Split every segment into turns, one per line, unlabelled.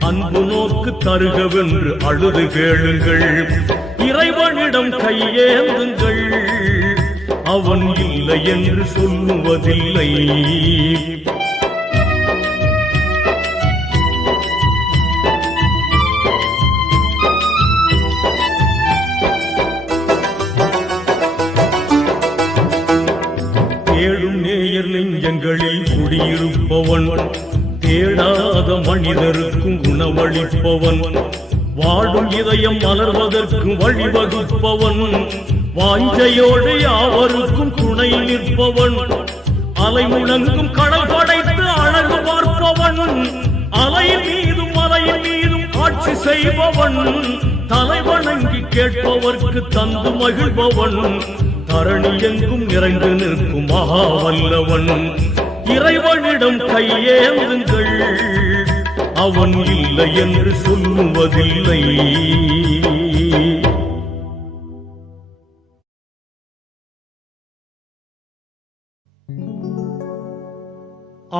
அன்பு நோக்கு தருகவென்று அழுது கேளுங்கள். இறைவனிடம் கையேந்துங்கள். அவன் இல்லை என்று சொல்லுவதில்லை. உணவளிப்பவன் வாழும் இதயம் மலர்வதற்கு வழிவகுப்பவன். வாஞ்சையோடு யாவருக்கும் துணை நிற்பவன். அலை முழங்கும் கடல் படைத்து அழகு பார்ப்பவன். அலை மீதும் மலையின் மீதும் ஆட்சி செய்பவன். தலை வணங்கி கேட்பவர்க்கு தந்து மகிழ்பவன். தரணி எங்கும் நிறைந்து நிற்கும் மகாவல்லவன். இறைவனிடம் கையேந்துங்கள். அவன் இல்லை என்று சொல்லுவதில்லை.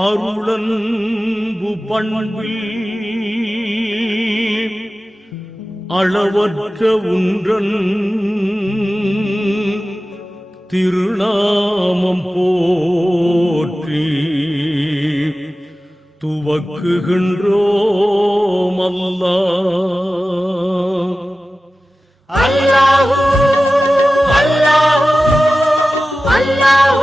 அருளன்பு பண்பில் அளவற்ற ஒன்றன் திருநாமம் போற்றி துவக்குகின்றோம். அல்லா. அல்லாஹூ அல்லாஹூ அல்லாஹூ.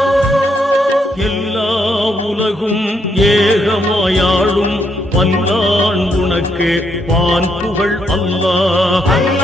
எல்லா உலகும் ஏகமாயாளும். பல்லான் உனக்கு பான் புகழ் அல்லாஹ்.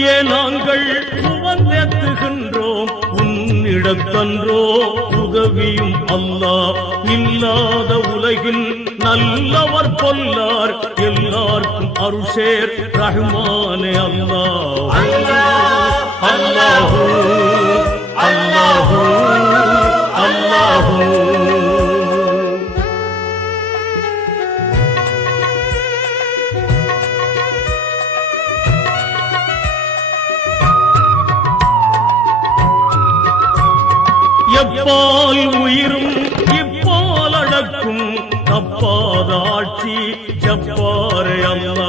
உன்னையே நாங்கள் புகழ்ந்தேத்துகின்றோம் உன்னிடம் தன்றோ உதவியும் அல்லா. இல்லாத உலகில் நல்லவர் கொல்லார் எல்லாருக்கும் அருஷேர் ரஹ்மானே அல்லா அல்லாஹூ அல்லாஹூ. எப்பால் உயிரும் இப்பால் அடக்கும் தப்பாதாட்சி. ஜப்பாரே அல்லா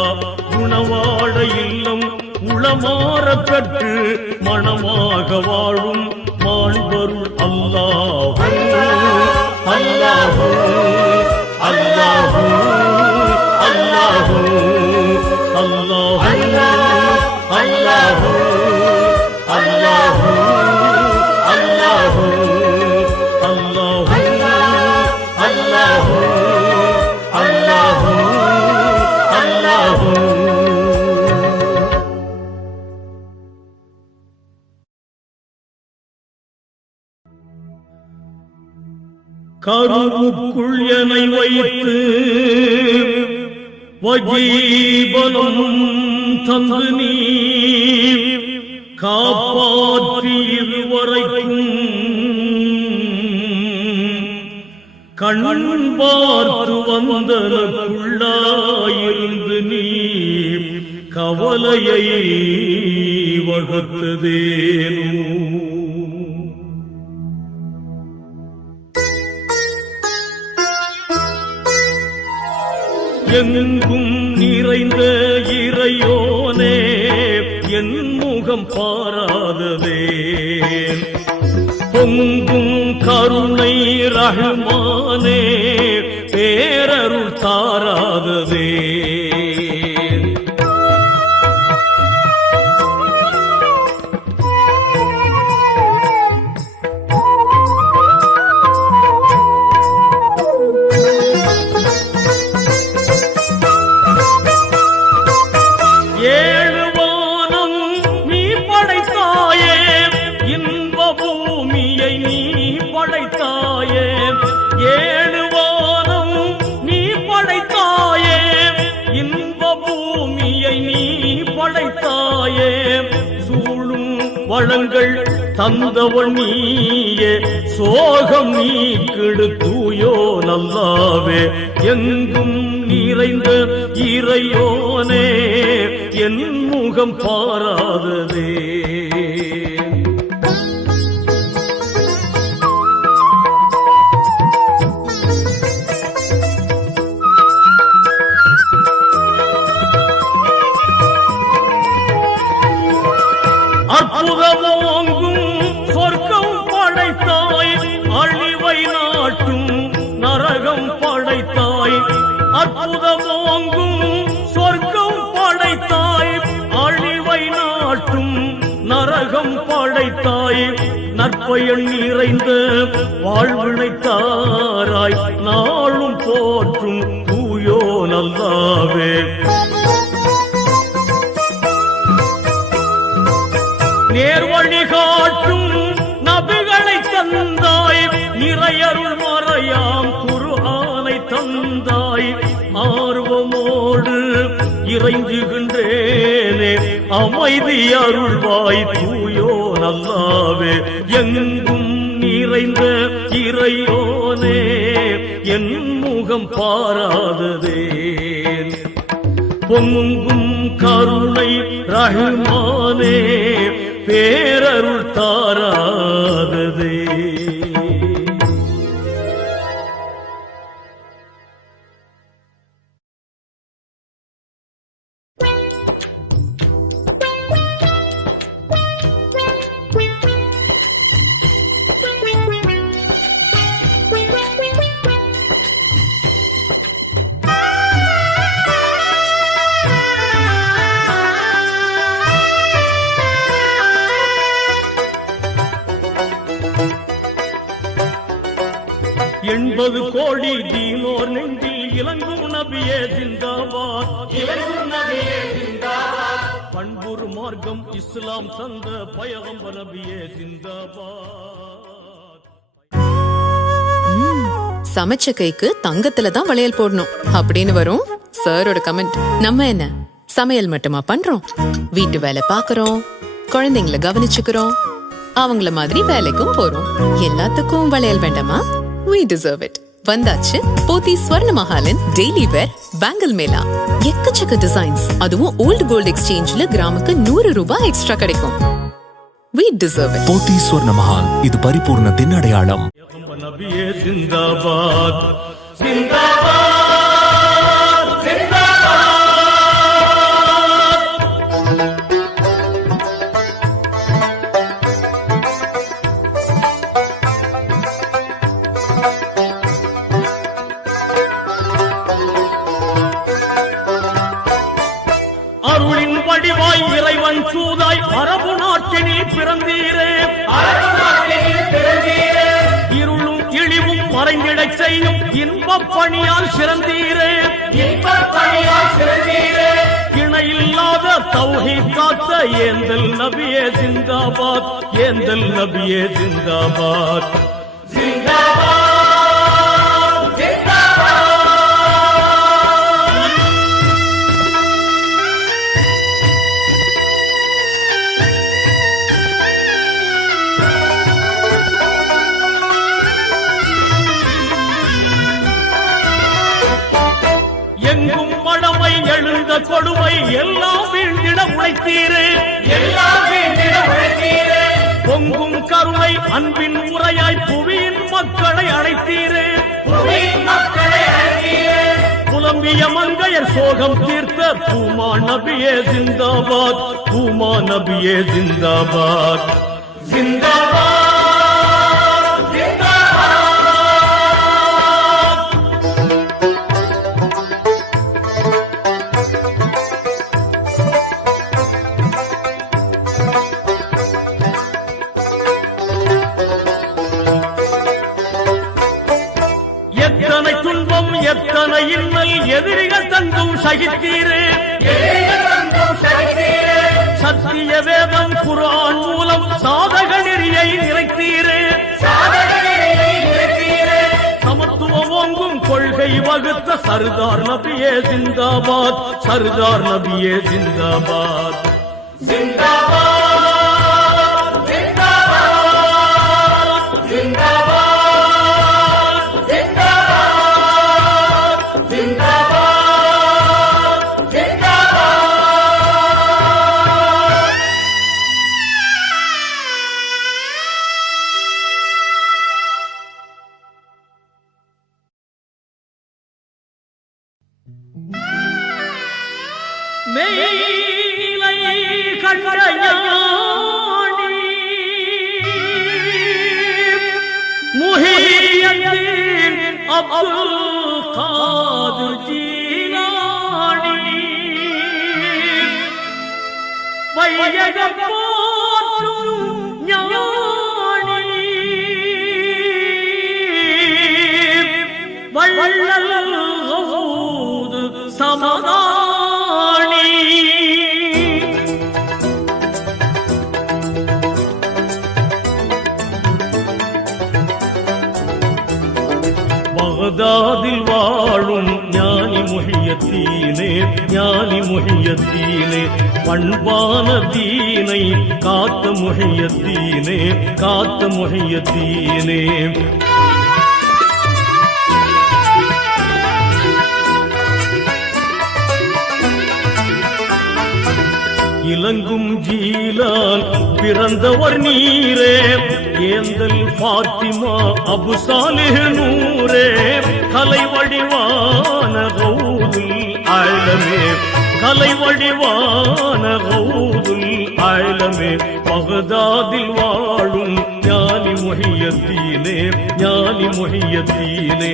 குணவாட இல்லம் உளமாற பெற்று மனமாக வாழும் கருவுக்குள் என்னை வைத்து வஜீபனம் தந்து நீ காப்பாற்றி இதுவரைக்கும் கண் பார்த்து வந்தனக்குள்ளாயிருந்து நீ கவலையை வகுத்ததேனும் எங்கும் நிறைந்த இறையோனே என் முகம் பாராததே. பொங்கும் கருணை ரஹ்மானே பேரருள் தாராததே. தந்தவள் நீயே சோகம் நீ கெடுத்தூயோ நல்லாவே. எங்கும் நிறைந்த இறையோனே என் முகம் பாராததே. வாழ்வினைத்தாராய் நாளும் போற்றும் தூயோ நல்லாவே. நேர்வழி காட்டும் நபிகளை தந்தாய் நிறையருள் மறையாம் குரு ஆனை தந்தாய். ஆர்வமோடு இறைஞ்சுகின்றேனே அமைதி அருள்வாய் தூயோ நல்லாவே. எங்கும் நிறைந்த இறையோனே என் முகம் பாராததேன் பொங்கும் கருணை ரஹ்மானே பேரருள் தாராததே. இஸ்லாம் சந்த பயகம்ப நபியே சிந்தாபா
சமைச்ச கைக்கு தங்கத்துல தான் வளையல் போடணும். அப்படின்னு வரும் சாரோட கமெண்ட் நம்ம என்ன? சமையல் மட்டுமா பண்றோம்? வீட்டு வேலை பார்க்கறோம். குழந்தைங்கள கவனிச்சுக்கிறோம். அவங்கள மாதிரி வேலைக்கும் போறோம். எல்லாத்துக்கும் வளையல் வேண்டாமா? வி டிசர்வ் இட் வந்தாச்சு போத்தி ஸ்வர்ண மஹாலின் டெய்லி வேர் பேங்கிள் மேளா எக்கச்சக்க டிசைன்ஸ் அதுவும் ஓல்ட் கோல்ட் எக்ஸ்சேஞ்ச்ல கிராமுக்கு நூறு ரூபாய் எக்ஸ்ட்ரா கிடைக்கும். We deserve it.
போத்தி ஸ்வர்ண மஹால் இது பரிபூர்ணத்தின் அடையாளம்
நபியே ஜிந்தாபாத் ஜிந்தாபாத் ஜிந்தாபாத் பிறந்தீரே. இருளும் இழிவும் மறைந்திடச் செய்யும் இன்பப் பணியால் சிறந்தீரே. இணையில்லாத தௌஹி காத்த ஏந்தல் நபியே சிந்தாபாத் ஏந்தல் நபியே சிந்தாபாத் கொடுமை எல்லாம் வீழ்ந்திட உழைத்தீரே. எல்லாம் வீழ்ந்திட உழைத்தீரே. பொங்கும் கருணை அன்பின் உரையாய் புவியின் மக்களை அழைத்தீரே. புவியின் மக்களை அழைத்தீரே. புலம்பிய மங்கையர் சோகம் தீர்த்த பூமா நபியே ஜிந்தாபாத் பூமா நபியே ஜிந்தாபாத் ஜிந்தாபாத். சகித்தீரே. சத்திய வேதம் குர்ஆன் மூலம் சாதக நெறியை நிறைத்தீரே. சமத்துவம் ஓங்கும் கொள்கை வகுத்த சர்தார் நபியே ஜிந்தாபாத். சர்தார் நபியே ஜிந்தாபாத் ஜிந்தாபாத். சமதானி. பகதாதில் வாழும் ஞானி முகியத்தீனே ஞானி முகியத்தீனே பண்பான தீனை காத்த முஹியத்தீனே காத்த முஹியத்தீனே நான் பிறந்தவர் நீரே. ஏந்தல் பாத்திமா அபுசாலே நூரே கலை வடிவான கௌதுல் ஆலமே கலை வடிவான கௌதுல் ஆலமே பகதாதில் வாழும் ஞானி மொழியத்தீனே ஞானி மொழியத்தீனே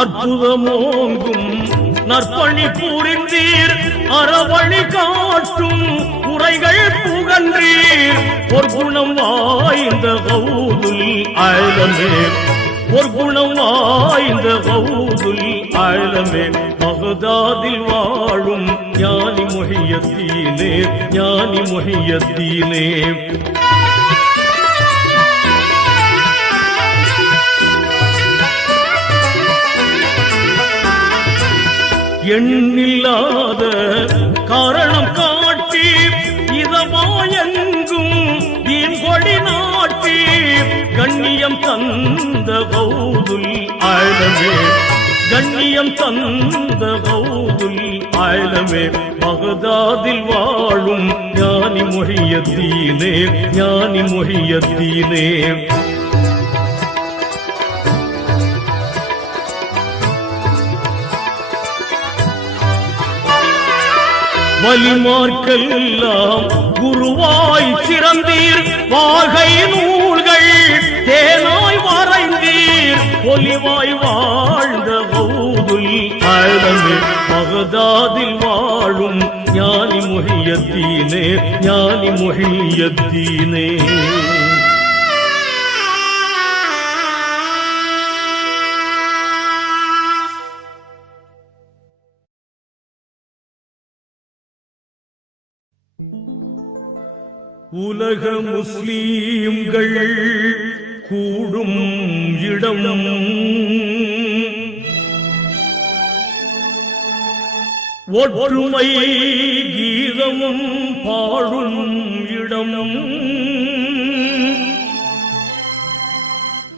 அற்புதமோங்கும் நற்பணி புரிந்தீர் அறவழி காட்டும் உரைகள் புகன்றீர். ஒரு குணம் வாய்ந்த கவுதுல் ஆழமே ஒரு குணம் வாய்ந்த கவுதுல் ஆழமே பகதாதில் வாழும் ஞானி மொழியத்தீனே ஞானி மொழியத்தீனே. எண்ணில்லாத காரணம் காட்டி இதமாயெங்கும் ஈன் கொடி நாட்டி கண்ணியம் தந்த பௌதுல் ஆழமே கண்ணியம் தந்த பௌதுல் ஆழமே பகதாதில் வாழும் ஞானி மொழியத்தீனே ஞானி மொழியத்தீனே. வலிமார்க்கெல்லாம் குருவாய் சிறந்தீர். வாகை நூல்கள் தேனாய் வரைந்தீர். ஒலிவாய் வாழ்ந்த பௌதுல் ஆழமே மகதாதில் வாழும் ஞானி முஹியத்தீனே ஞானி முஹியத்தீனே உலக முஸ்லீம்கள் கூடும் இடம். ஒற்றுமை கீதமும் பாடும் இடம்.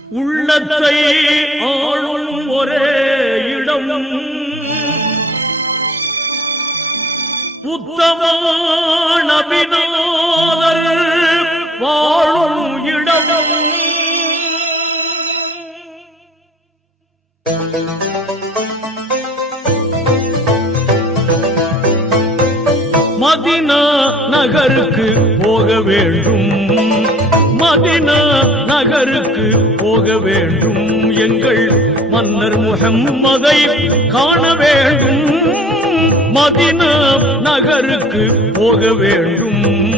உள்ளத்தை ஆளும் ஒரே இடம். உத்தம நபிநாதர் வாழும் இடம். மதினா நகருக்கு போக வேண்டும். மதினா நகருக்கு போக வேண்டும். எங்கள் மன்னர் முகம்மதை காண வேண்டும். மதினா நகருக்கு போக வேண்டும்.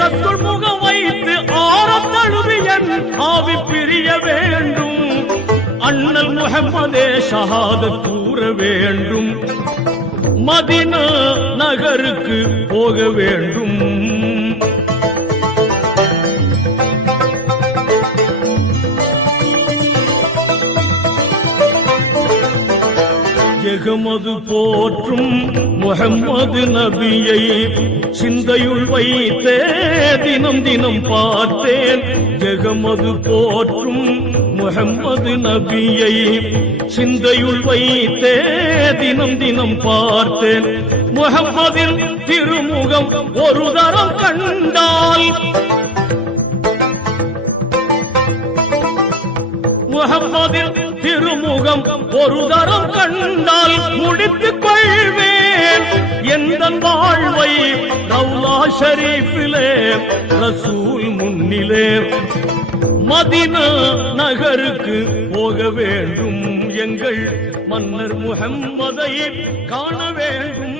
சத்துள் முகம் வைத்து ஆரத் தழுவியன் ஆவி பிரிய வேண்டும். அண்ணல் முகமதே ஷஹாத கூற வேண்டும். மதினா நகருக்கு போக வேண்டும். எகமது போற்றும் முகம்மது நபியை சிந்தையுள் வைத்தே தினம் தினம் பார்த்தேன். ஜெகமது போற்றும் முகம்மது நபியை சிந்தையுள் வைத்தே தினம் தினம் பார்த்தேன். முகம்மதின் திருமுகம் ஒரு தரம் கண்டால் முகம்மதின் திருமுகம் ஒரு தரம் கண்டால் முடித்துக் கொள்வேன். எந்த வாழ்வை ரவுலா ஷரீஃபிலே ரசூல் முன்னிலே. மதினா நகருக்கு போக வேண்டும் எங்கள் மன்னர் முகம்மதை காண வேண்டும்.